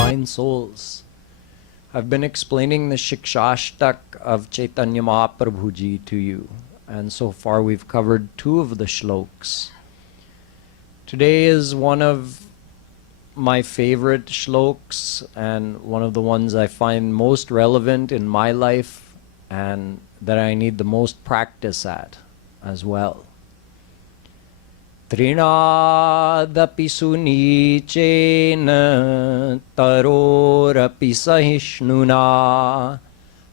divine souls. I've been explaining the Shikchashtak of Chaitanya Mahaprabhu Ji to you, and so far we've covered 2 of the shlokas. Today is one of my favorite shlokas and one of the ones I find most relevant in my life and that I need the most practice at as well. Trinadapi sunichena tarorapi sahishnuna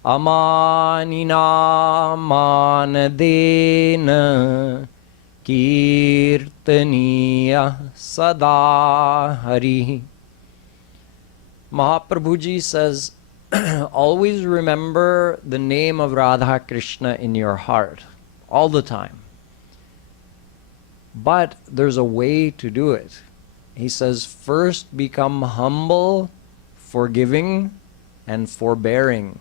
amanina manadena kirtaniya sada hari. Mahaprabhu Ji says, always remember the name of Radha Krishna in your heart all the time. But there's a way to do it. He says, first become humble, forgiving, and forbearing.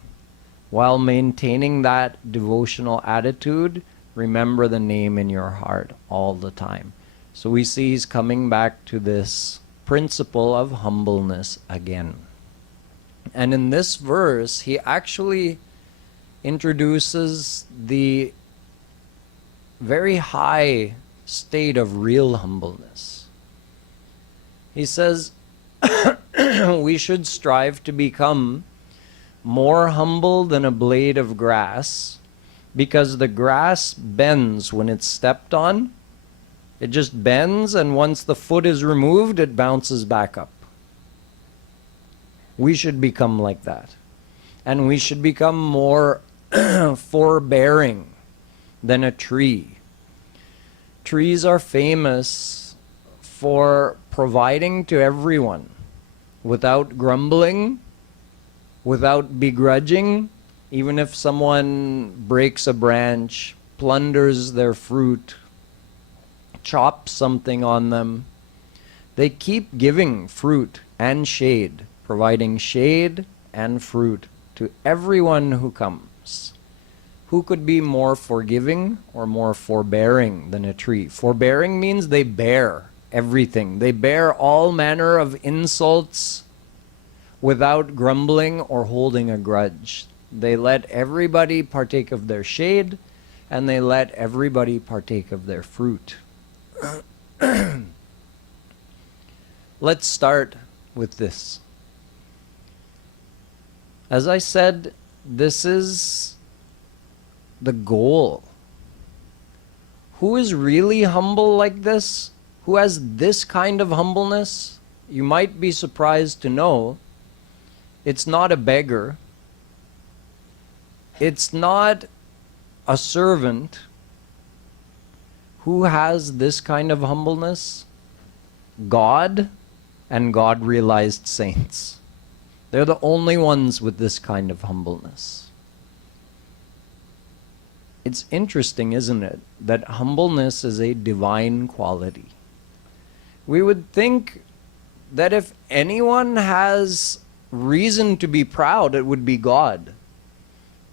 While maintaining that devotional attitude, remember the name in your heart all the time. So we see he's coming back to this principle of humbleness again. And in this verse, he actually introduces the very high state of real humbleness. He says we should strive to become more humble than a blade of grass, because the grass bends when it's stepped on. It just bends, and once the foot is removed, it bounces back up. We should become like that. And we should become more forbearing than a tree. Trees are famous for providing to everyone without grumbling, without begrudging. Even if someone breaks a branch, plunders their fruit, chops something on them, they keep giving fruit and shade, providing shade and fruit to everyone who comes. Who could be more forgiving or more forbearing than a tree? Forbearing means they bear everything. They bear all manner of insults without grumbling or holding a grudge. They let everybody partake of their shade, and they let everybody partake of their fruit. Let's start with this. As I said, this is the goal. Who is really humble like this? Who has this kind of humbleness? You might be surprised to know it's not a beggar. It's not a servant. Who has this kind of humbleness? God and God-realized saints. They're the only ones with this kind of humbleness. It's interesting, isn't it, that humbleness is a divine quality. We would think that if anyone has reason to be proud, it would be God.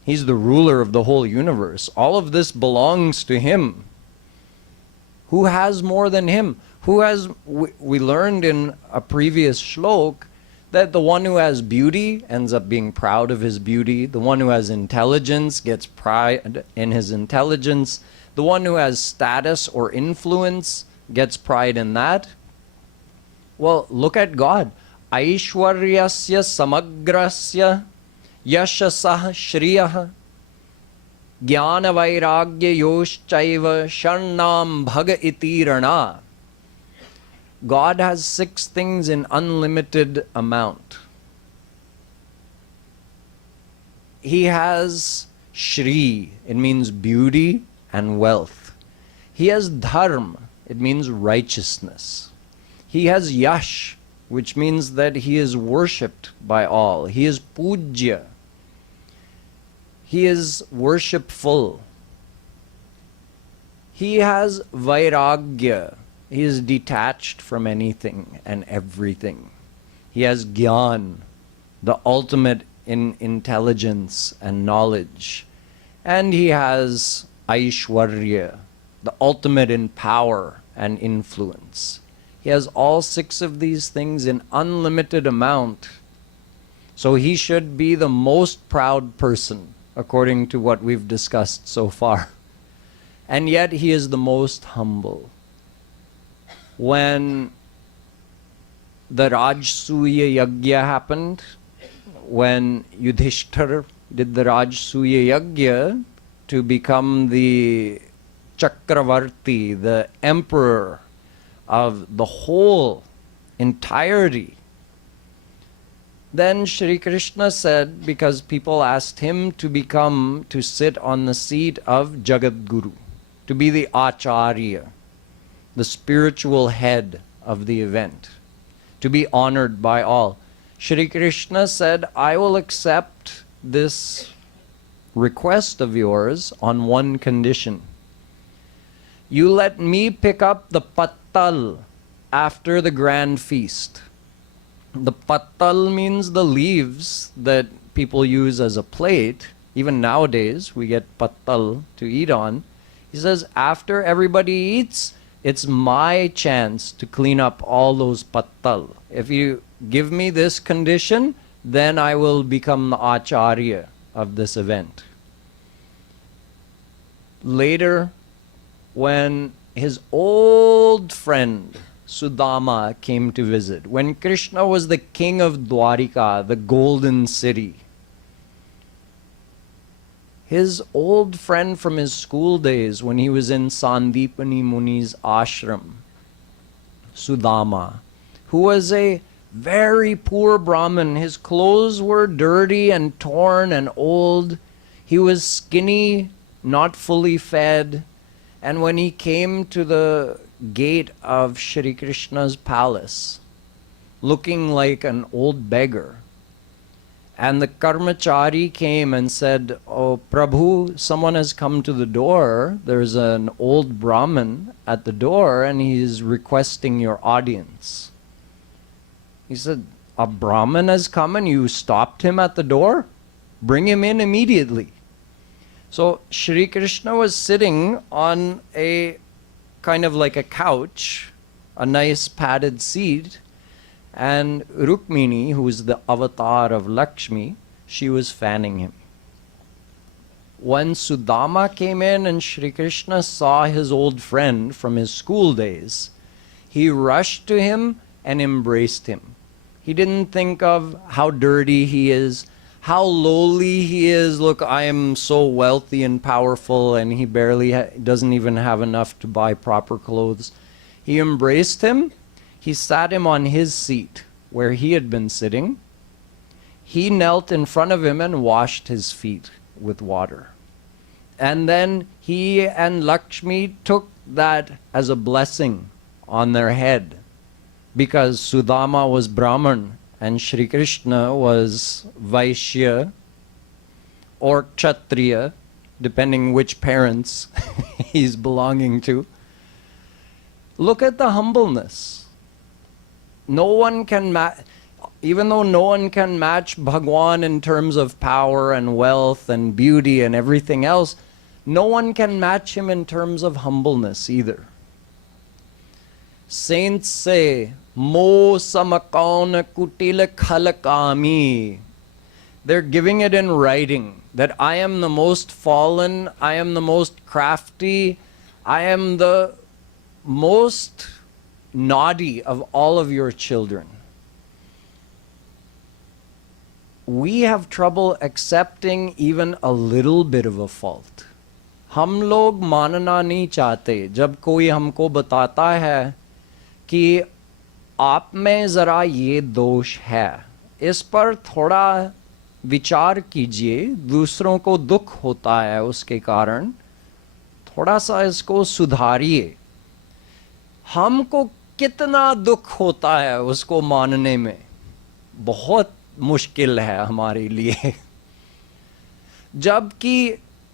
He's the ruler of the whole universe. All of this belongs to him. Who has more than him? Who has, we learned in a previous shlok that the one who has beauty ends up being proud of his beauty. The one who has intelligence gets pride in his intelligence. The one who has status or influence gets pride in that. Well, look at God. Aishwaryasya samagrasya yashasah shriyah jnana vairagya yoshchaiva sharnam bhaga iti rana. God has 6 things in unlimited amount. He has Shri, it means beauty and wealth. He has Dharma, it means righteousness. He has Yash, which means that he is worshipped by all. He is Pujya. He is worshipful. He has Vairagya. He is detached from anything and everything. He has Gyan, the ultimate in intelligence and knowledge. And he has Aishwarya, the ultimate in power and influence. He has all 6 of these things in unlimited amount, So he should be the most proud person, according to what we've discussed so far. And yet he is the most humble. When the Rajsuya Yagya happened, when Yudhishthir did the Rajsuya Yagya to become the Chakravarti, the emperor of the whole entirety, then Shri Krishna said, because people asked him to sit on the seat of Jagadguru, to be the Acharya, the spiritual head of the event, to be honored by all. Shri Krishna said, I will accept this request of yours on one condition. You let me pick up the pattal after the grand feast. The pattal means the leaves that people use as a plate. Even nowadays, we get pattal to eat on. He says, after everybody eats, it's my chance to clean up all those pattal. If you give me this condition, then I will become the acharya of this event. Later, when his old friend Sudama came to visit, when Krishna was the king of Dwarika, the golden city, his old friend from his school days when he was in Sandipani Muni's ashram, Sudama, who was a very poor Brahmin. His clothes were dirty and torn and old. He was skinny, not fully fed. And when he came to the gate of Shri Krishna's palace, looking like an old beggar, and the Karmachari came and said, "Oh, Prabhu, someone has come to the door. There's an old Brahmin at the door and he's requesting your audience." He said, "A Brahmin has come and you stopped him at the door? Bring him in immediately." So Shri Krishna was sitting on a kind of like a couch, a nice padded seat, and Rukmini, who is the avatar of Lakshmi, she was fanning him. When Sudama came in and Shri Krishna saw his old friend from his school days, he rushed to him and embraced him. He didn't think of how dirty he is, how lowly he is. Look, I am so wealthy and powerful, and he barely doesn't even have enough to buy proper clothes. He embraced him. He sat him on his seat where he had been sitting. He knelt in front of him and washed his feet with water. And then he and Lakshmi took that as a blessing on their head, because Sudama was Brahman and Shri Krishna was Vaishya or Kshatriya, depending which parents he's belonging to. Look at the humbleness. No one can even though no one can match Bhagwan in terms of power and wealth and beauty and everything else, no one can match him in terms of humbleness either. Saints say, "Mo samakauna kutila khalakami." They're giving it in writing, that I am the most fallen, I am the most crafty, I am the most naughty of all of your children. We have trouble accepting even a little bit of a fault. हम लोग मानना नहीं चाहते जब कोई हमको बताता है कि आप में ज़रा ये दोष है, इस पर थोड़ा विचार कीजिए, दूसरों को दुख होता है उसके कारण, थोड़ा सा इसको सुधारिए। हमको कितना दुख होता है उसको मानने में, बहुत मुश्किल है हमारे लिए। जबकि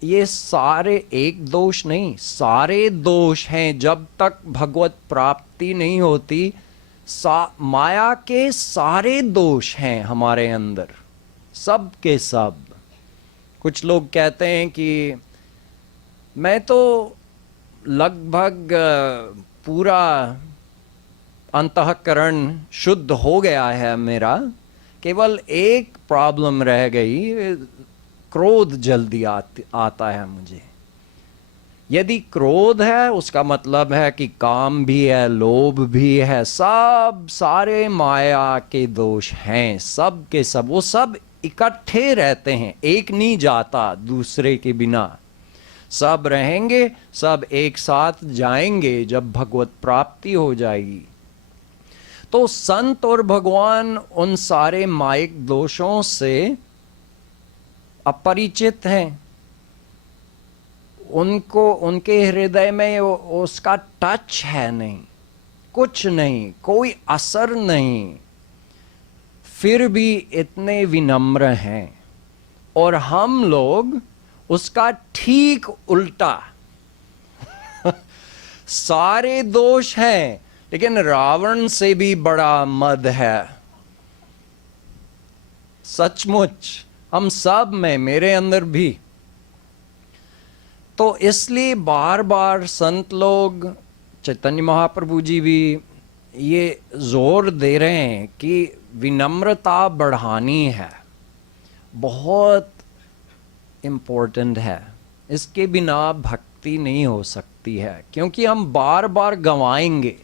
ये सारे एक दोष नहीं, सारे दोष हैं। जब तक भगवत प्राप्ति नहीं होती, माया के सारे दोष हैं हमारे अंदर, सब के सब। कुछ लोग कहते हैं कि मैं तो लगभग पूरा अंतःकरण शुद्ध हो गया है मेरा, केवल एक प्रॉब्लम रह गई, क्रोध जल्दी आता है मुझे। यदि क्रोध है उसका मतलब है कि काम भी है, लोभ भी है, सब सारे माया के दोष हैं, सब के सब, वो सब इकट्ठे रहते हैं, एक नहीं जाता दूसरे के बिना। सब रहेंगे, सब एक साथ जाएंगे जब भगवत प्राप्ति हो जाएगी। तो संत और भगवान उन सारे मायिक दोषों से अपरिचित हैं। उनको, उनके हृदय में उसका टच है नहीं, कुछ नहीं, कोई असर नहीं, फिर भी इतने विनम्र हैं। और हम लोग उसका ठीक उल्टा सारे दोष हैं, लेकिन रावण से भी बड़ा मद है। सचमुच हम सब में, मेरे अंदर भी। तो इसलिए बार बार संत लोग, चैतन्य महाप्रभु जी भी ये जोर दे रहे हैं कि विनम्रता बढ़ानी है, बहुत इम्पोर्टेंट है। इसके बिना भक्ति नहीं हो सकती है, क्योंकि हम बार बार गंवाएंगे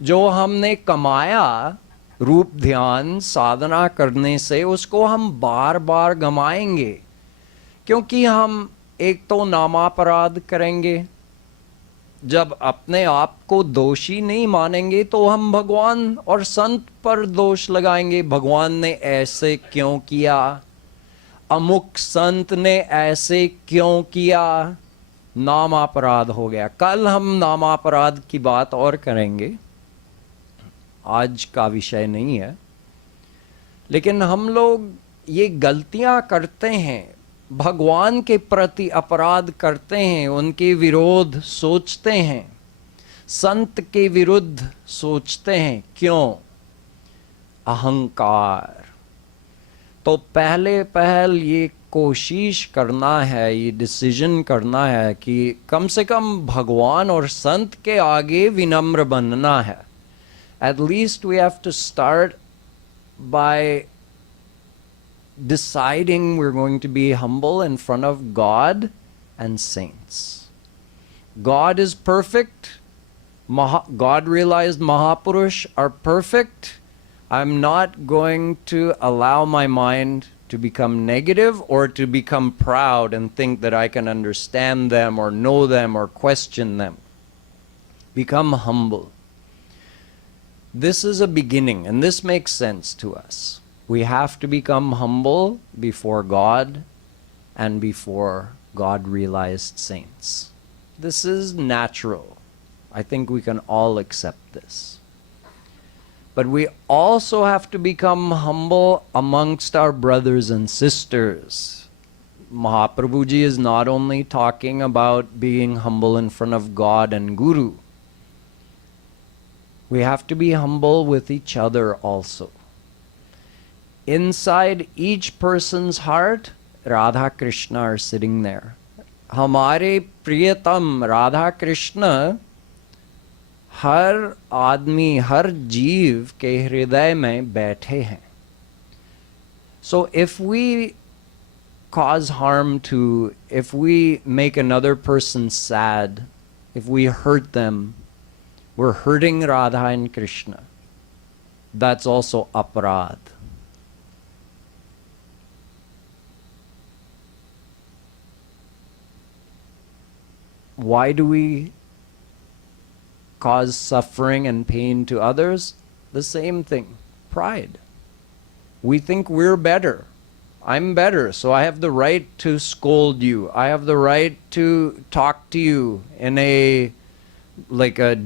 जो हमने कमाया रूप ध्यान साधना करने से, उसको हम बार बार गंवाएंगे। क्योंकि हम एक तो नामापराध करेंगे, जब अपने आप को दोषी नहीं मानेंगे तो हम भगवान और संत पर दोष लगाएंगे। भगवान ने ऐसे क्यों किया, अमुक संत ने ऐसे क्यों किया, नामापराध हो गया। कल हम नामापराध की बात और करेंगे, आज का विषय नहीं है। लेकिन हम लोग ये गलतियां करते हैं, भगवान के प्रति अपराध करते हैं, उनके विरोध सोचते हैं, संत के विरुद्ध सोचते हैं। क्यों? अहंकार। तो पहल ये कोशिश करना है, ये डिसीजन करना है कि कम से कम भगवान और संत के आगे विनम्र बनना है। At least we have to start by deciding we're going to be humble in front of God and saints. God is perfect. God realized Mahapurush are perfect. I'm not going to allow my mind to become negative or to become proud and think that I can understand them or know them or question them. Become humble. This is a beginning, and this makes sense to us. We have to become humble before God and before God-realized saints. This is natural. I think we can all accept this. But we also have to become humble amongst our brothers and sisters. Mahaprabhu Ji is not only talking about being humble in front of God and Guru. We have to be humble with each other also. Inside each person's heart, Radha Krishna are sitting there. हमारे प्रियतम राधा कृष्ण हर आदमी, हर जीव के हृदय में बैठे हैं. So if we cause harm to, if we make another person sad, if we hurt them, we're hurting Radha and Krishna. That's also aparad. Why do we cause suffering and pain to others? The same thing, pride. We think we're better. I'm better, so I have the right to scold you. I have the right to talk to you in a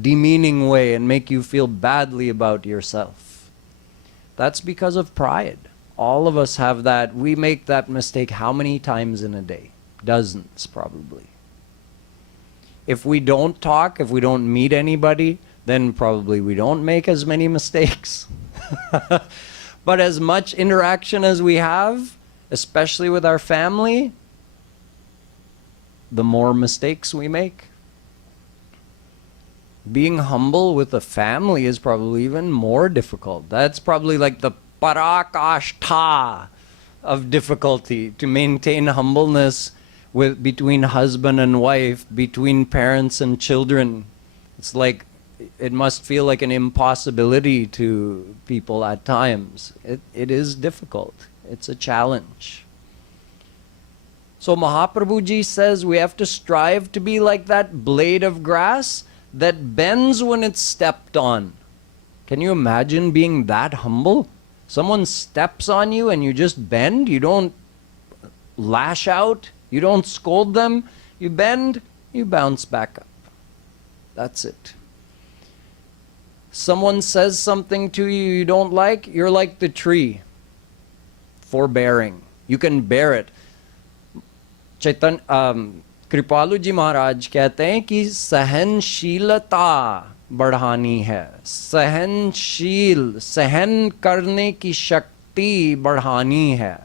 demeaning way and make you feel badly about yourself. That's because of pride. All of us have that. We make that mistake how many times in a day? Dozens, probably. If we don't talk, if we don't meet anybody, then probably we don't make as many mistakes. But as much interaction as we have, especially with our family, the more mistakes we make. Being humble with a family is probably even more difficult. That's probably like the parakashtha of difficulty to maintain humbleness between husband and wife, between parents and children. It's like, it must feel like an impossibility to people at times. It is difficult. It's a challenge. So Mahaprabhu Ji says we have to strive to be like that blade of grass that bends when it's stepped on. Can you imagine being that humble? Someone steps on you and you just bend. You don't lash out. You don't scold them. You bend, you bounce back up. That's it. Someone says something to you you don't like, you're like the tree, forbearing. You can bear it. कृपालु जी महाराज कहते हैं कि सहनशीलता बढ़ानी है, सहनशील, सहन करने की शक्ति बढ़ानी है.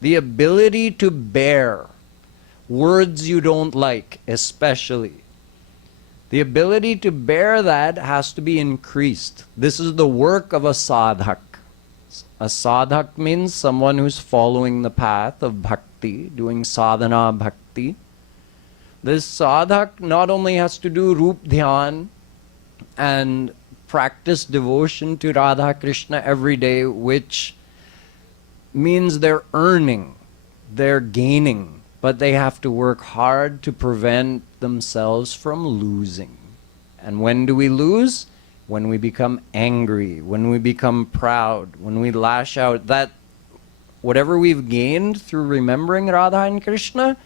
The ability to bear words you don't like, especially. The ability to bear that has to be increased. This is the work of a sadhak. A sadhak means someone who's following the path of bhakti, doing sadhana bhakti. This sadhak not only has to do rup dhyan and practice devotion to Radha Krishna every day, which means they're earning, they're gaining, but they have to work hard to prevent themselves from losing. And when do we lose? When we become angry, when we become proud, when we lash out. That whatever we've gained through remembering Radha and Krishna,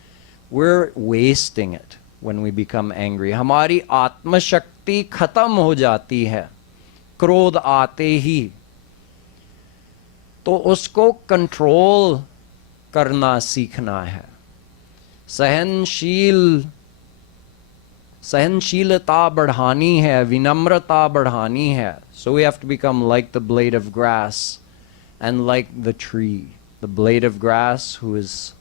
we're wasting it when we become angry. हमारी आत्म शक्ति खत्म हो जाती है क्रोध आते ही. तो उसको कंट्रोल करना सीखना है. सहनशीलता बढ़ानी है, विनम्रता बढ़ानी है. So we have to become like the blade of grass and like the tree. The blade of grass who is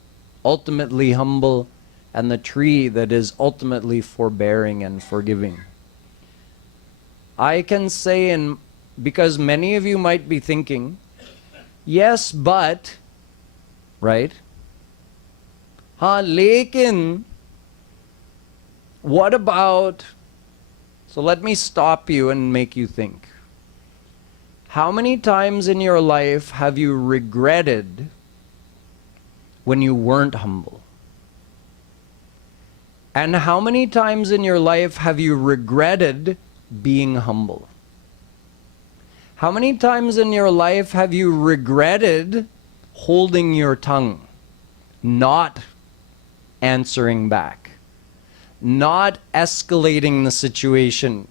ultimately humble, and the tree that is ultimately forbearing and forgiving. I can say, because many of you might be thinking, yes, but, right? हाँ, लेकिन, what about, so let me stop you and make you think. How many times in your life have you regretted when you weren't humble? And how many times in your life have you regretted being humble? How many times in your life have you regretted holding your tongue, not answering back, not escalating the situation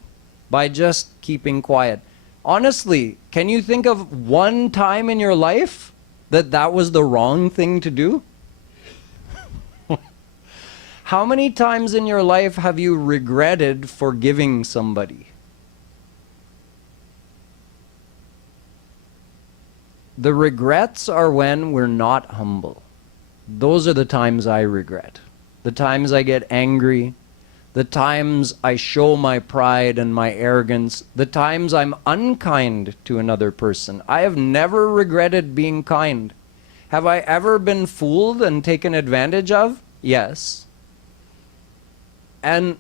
by just keeping quiet? Honestly, can you think of one time in your life that was the wrong thing to do? How many times in your life have you regretted forgiving somebody? The regrets are when we're not humble. Those are the times I regret. The times I get angry, the times I show my pride and my arrogance, the times I'm unkind to another person. I have never regretted being kind. Have I ever been fooled and taken advantage of? Yes. And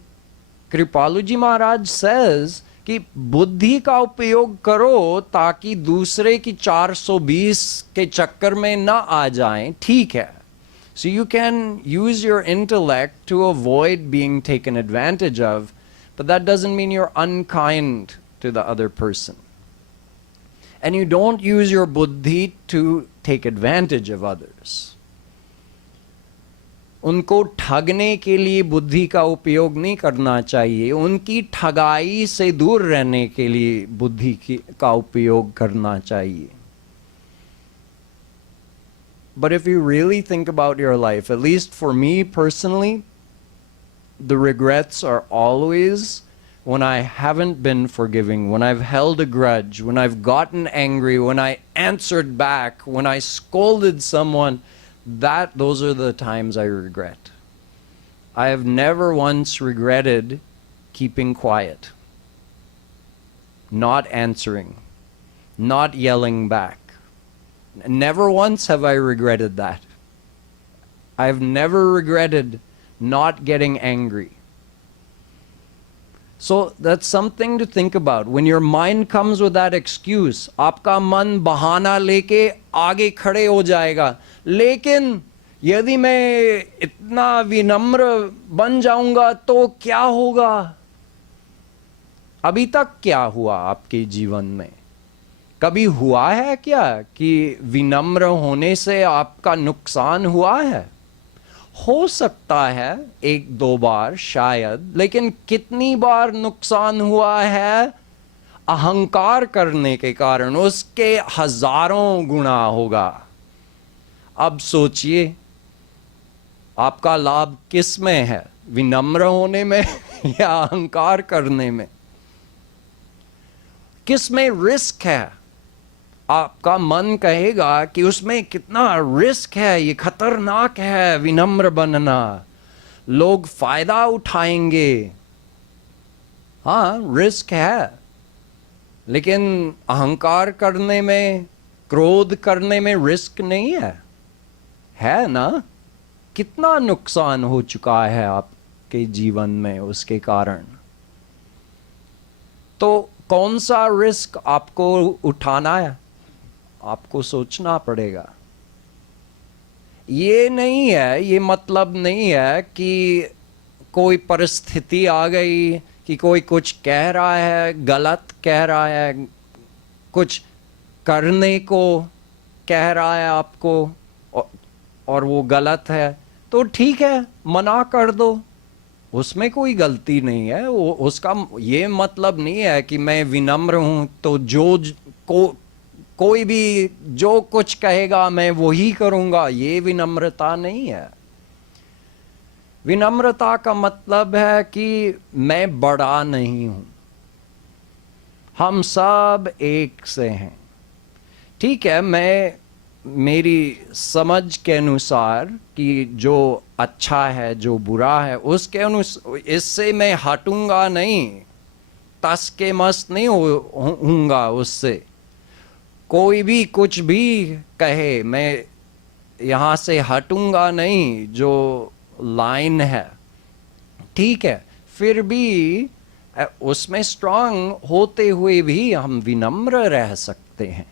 Kripaluji Maharaj says कि बुद्धि का उपयोग करो ताकि दूसरे की 420 के चक्कर में ना आ जाएं. ठीक है. So you can use your intellect to avoid being taken advantage of, but that doesn't mean you're unkind to the other person. And you don't use your buddhi to take advantage of others. उनको ठगने के लिए बुद्धि का उपयोग नहीं करना चाहिए. उनकी ठगाई से दूर रहने के लिए बुद्धि का उपयोग करना चाहिए. But if you really think about your life, at least for me personally, the regrets are always when I haven't been forgiving, when I've held a grudge, when I've gotten angry, when I answered back, when I scolded someone. Those are the times I regret. I have never once regretted keeping quiet, not answering, not yelling back. Never once have I regretted that. I've never regretted not getting angry. So that's something to think about. When your mind comes with that excuse, आपका मन बहाना लेके आगे खड़े हो जाएगा. लेकिन यदि मैं इतना विनम्र बन जाऊंगा तो क्या होगा? अभी तक क्या हुआ आपके जीवन में? कभी हुआ है क्या कि विनम्र होने से आपका नुकसान हुआ है? हो सकता है एक दो बार शायद, लेकिन कितनी बार नुकसान हुआ है अहंकार करने के कारण? उसके हजारों गुना होगा. अब सोचिए, आपका लाभ किस में है? विनम्र होने में या अहंकार करने में? किस में रिस्क है? आपका मन कहेगा कि उसमें कितना रिस्क है, ये खतरनाक है विनम्र बनना, लोग फायदा उठाएंगे. हाँ, रिस्क है, लेकिन अहंकार करने में, क्रोध करने में रिस्क नहीं है ना? कितना नुकसान हो चुका है आपके जीवन में उसके कारण. तो कौन सा रिस्क आपको उठाना है, आपको सोचना पड़ेगा. ये नहीं है, ये मतलब नहीं है कि कोई परिस्थिति आ गई कि कोई कुछ कह रहा है, गलत कह रहा है, कुछ करने को कह रहा है आपको और वो गलत है, तो ठीक है, मना कर दो, उसमें कोई गलती नहीं है. उसका ये मतलब नहीं है कि मैं विनम्र हूं तो कोई भी जो कुछ कहेगा मैं वही करूंगा. ये विनम्रता नहीं है. विनम्रता का मतलब है कि मैं बड़ा नहीं हूं, हम सब एक से हैं. ठीक है, मैं मेरी समझ के अनुसार कि जो अच्छा है जो बुरा है उसके अनुसार, इससे मैं हटूंगा नहीं, तस के मस्त नहीं होऊंगा उससे. कोई भी कुछ भी कहे, मैं यहाँ से हटूंगा नहीं, जो लाइन है. ठीक है, फिर भी उसमें स्ट्रांग होते हुए भी हम विनम्र रह सकते हैं.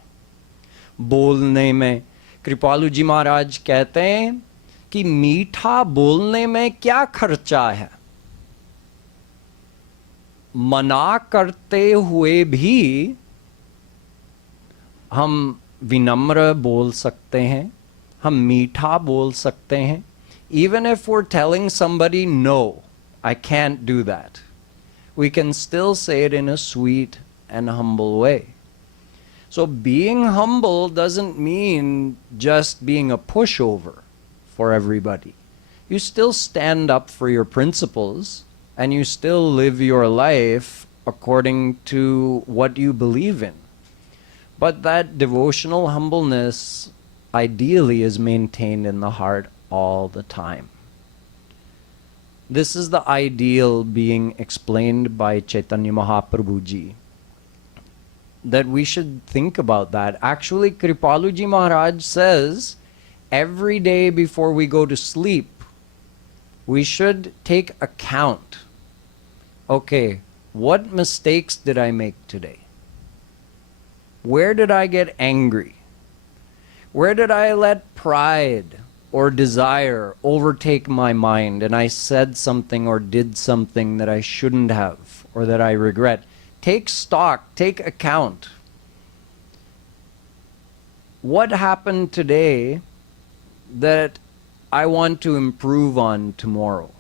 बोलने में कृपालु जी महाराज कहते हैं कि मीठा बोलने में क्या खर्चा है? मना करते हुए भी हम विनम्र बोल सकते हैं, हम मीठा बोल सकते हैं. Even if we're telling somebody, no, I can't do that, we can still say it in a sweet and humble way. So being humble doesn't mean just being a pushover for everybody. You still stand up for your principles and you still live your life according to what you believe in. But that devotional humbleness ideally is maintained in the heart all the time. This is the ideal being explained by Chaitanya Mahaprabhu Ji, that we should think about that. Actually, Kripalu Ji Maharaj says every day before we go to sleep, we should take account. Okay, what mistakes did I make today? Where did I get angry? Where did I let pride or desire overtake my mind and I said something or did something that I shouldn't have or that I regret? Take stock, take account. What happened today that I want to improve on tomorrow?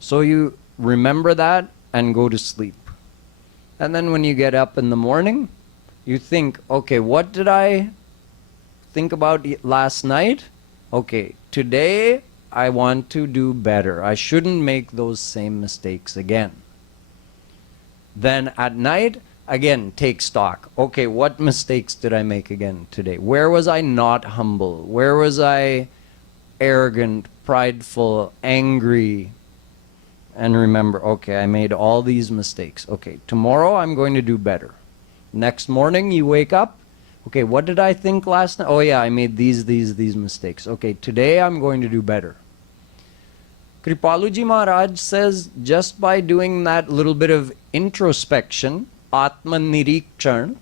So you remember that and go to sleep. And then when you get up in the morning, you think, okay, what did I think about last night? Okay, today I want to do better. I shouldn't make those same mistakes again. Then at night, again, take stock. Okay, what mistakes did I make again today? Where was I not humble? Where was I arrogant, prideful, angry? And remember, okay, I made all these mistakes. Okay, tomorrow I'm going to do better. Next morning you wake up, Okay, what did I think last night? Oh yeah, I made these mistakes. Okay, today I'm going to do better. Kripaluji Maharaj says just by doing that little bit of introspection, Atma Nirikshan,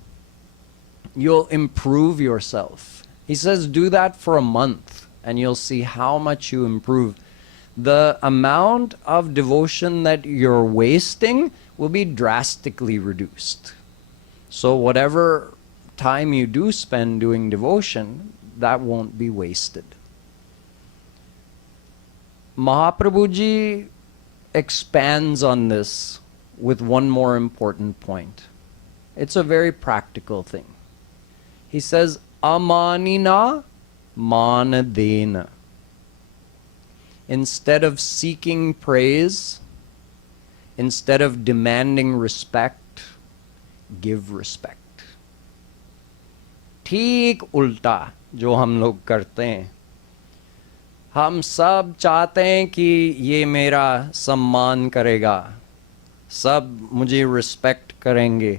you'll improve yourself. He says do that for a month and you'll see how much you improve. The amount of devotion that you're wasting will be drastically reduced. So whatever time you do spend doing devotion, that won't be wasted. Mahaprabhu Ji expands on this with one more important point. It's a very practical thing. He says, amanina manadena. Instead of seeking praise, instead of demanding respect, give respect. ठीक उल्टा जो हम लोग करते हैं. हम सब चाहते हैं कि ये मेरा सम्मान करेगा, सब मुझे रिस्पेक्ट करेंगे,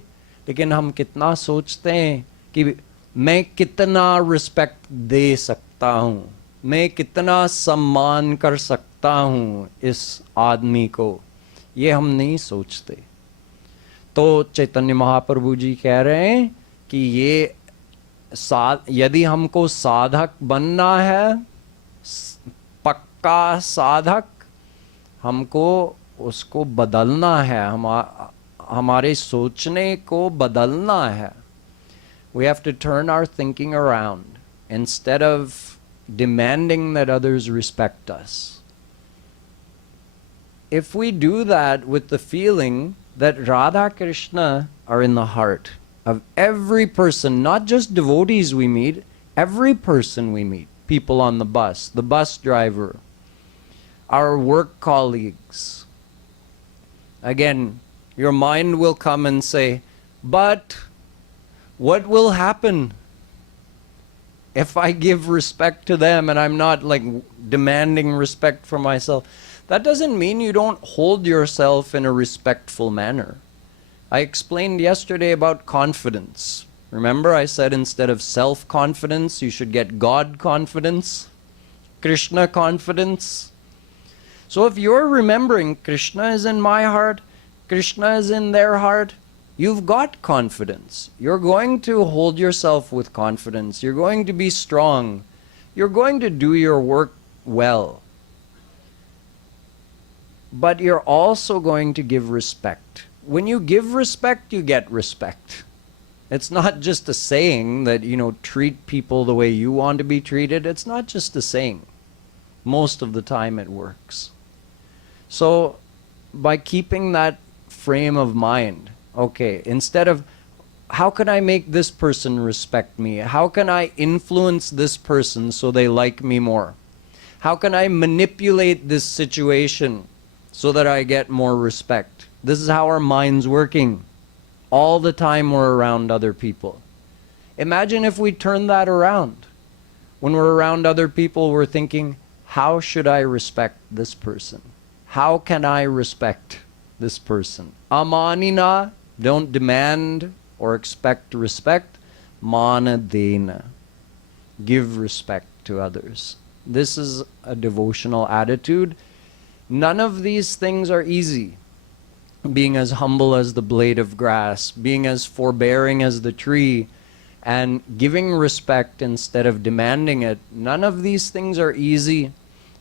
लेकिन हम कितना सोचते हैं कि मैं कितना रिस्पेक्ट दे सकता हूँ, मैं कितना सम्मान कर सकता हूँ इस आदमी को, ये हम नहीं सोचते. तो चैतन्य महाप्रभु जी कह रहे हैं कि ये यदि हमको साधक बनना है, पक्का साधक, हमको उसको बदलना है, हमारे सोचने को बदलना है. We have to turn our thinking around instead of demanding that others respect us. If we do that with the feeling that Radha Krishna are in the heart of every person, not just devotees we meet, every person we meet, people on the bus driver, our work colleagues. Again, your mind will come and say, but what will happen if I give respect to them and I'm not like demanding respect for myself? That doesn't mean you don't hold yourself in a respectful manner. I explained yesterday about confidence. Remember, I said instead of self-confidence, you should get God confidence, Krishna confidence. So if you're remembering Krishna is in my heart, Krishna is in their heart, you've got confidence. You're going to hold yourself with confidence. You're going to be strong. You're going to do your work well. But you're also going to give respect. When you give respect, you get respect. It's not just a saying that, treat people the way you want to be treated. It's not just a saying. Most of the time it works. So by keeping that frame of mind, okay, instead of how can I make this person respect me? How can I influence this person so they like me more? How can I manipulate this situation so that I get more respect? This is how our mind's working. All the time we're around other people. Imagine if we turn that around. When we're around other people, we're thinking, how should I respect this person? How can I respect this person? Amanina, don't demand or expect respect. Manadena, give respect to others. This is a devotional attitude. None of these things are easy. Being as humble as the blade of grass, being as forbearing as the tree, and giving respect instead of demanding it. None of these things are easy.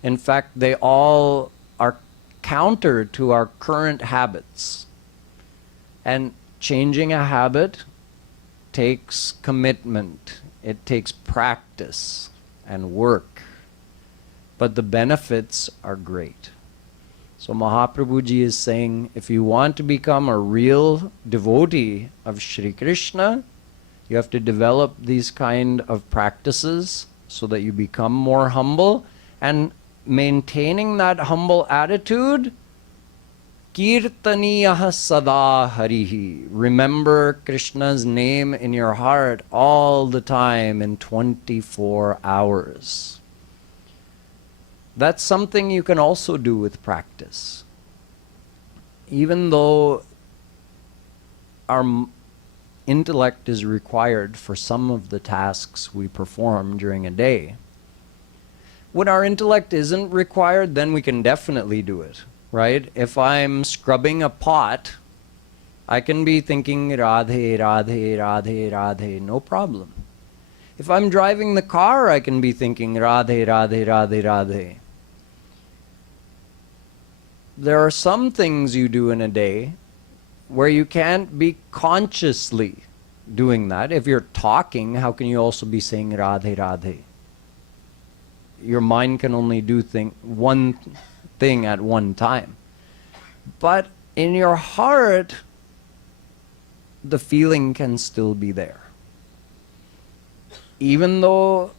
In fact, they all are counter to our current habits. And changing a habit takes commitment. It takes practice and work. But the benefits are great. So Mahaprabhu Ji is saying, if you want to become a real devotee of Shri Krishna, you have to develop these kind of practices so that you become more humble. And maintaining that humble attitude, Kirtaniyah sada harihi. Remember Krishna's name in your heart all the time in 24 hours. That's something you can also do with practice. Even though intellect is required for some of the tasks we perform during a day. When our intellect isn't required, then we can definitely do it, right? If I'm scrubbing a pot, I can be thinking Radhe, Radhe, Radhe, Radhe, no problem. If I'm driving the car, I can be thinking Radhe, Radhe, Radhe, Radhe. There are some things you do in a day where you can't be consciously doing that. If you're talking, how can you also be saying Radhe, Radhe? Your mind can only do one thing at one time. But in your heart, the feeling can still be there. Even though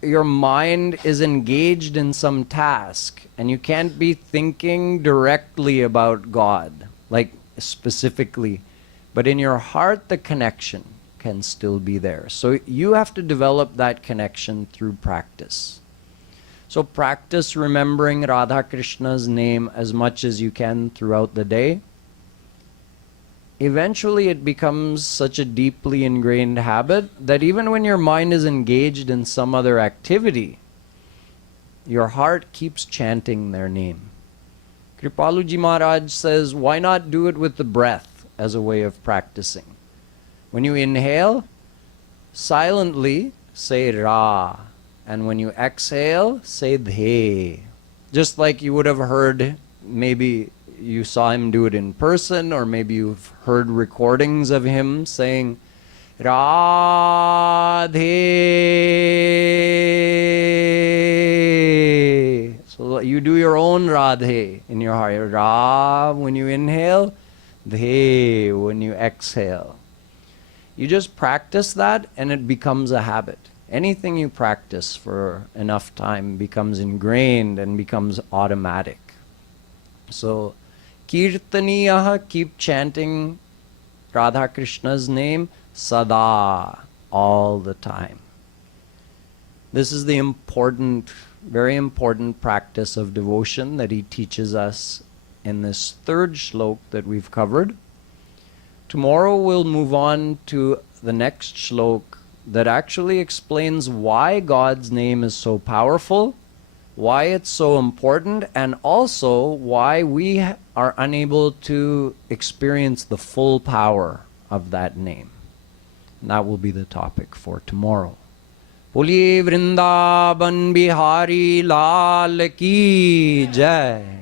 your mind is engaged in some task and you can't be thinking directly about God, like specifically, but in your heart the connection can still be there. So you have to develop that connection through practice. So practice remembering Radha Krishna's name as much as you can throughout the day. Eventually it becomes such a deeply ingrained habit that even when your mind is engaged in some other activity, your heart keeps chanting their name. Kripaluji Maharaj says, why not do it with the breath as a way of practicing? When you inhale, silently say Ra. And when you exhale, say Dhe. Just like you would have heard, maybe you saw him do it in person, or maybe you've heard recordings of him saying Radhe. So you do your own Radhe in your heart. Ra when you inhale, Dhe when you exhale. You just practice that and it becomes a habit. Anything you practice for enough time becomes ingrained and becomes automatic. So Kirtaniyaha, keep chanting Radha Krishna's name sada, all the time. This is the important, very important practice of devotion that he teaches us in this third shlok that we've covered. Tomorrow we'll move on to the next shlok that actually explains why God's name is so powerful, why it's so important, and also why we are unable to experience the full power of that name. And that will be the topic for tomorrow. Boliye Vrindavan Bihari Lal Ki Jai.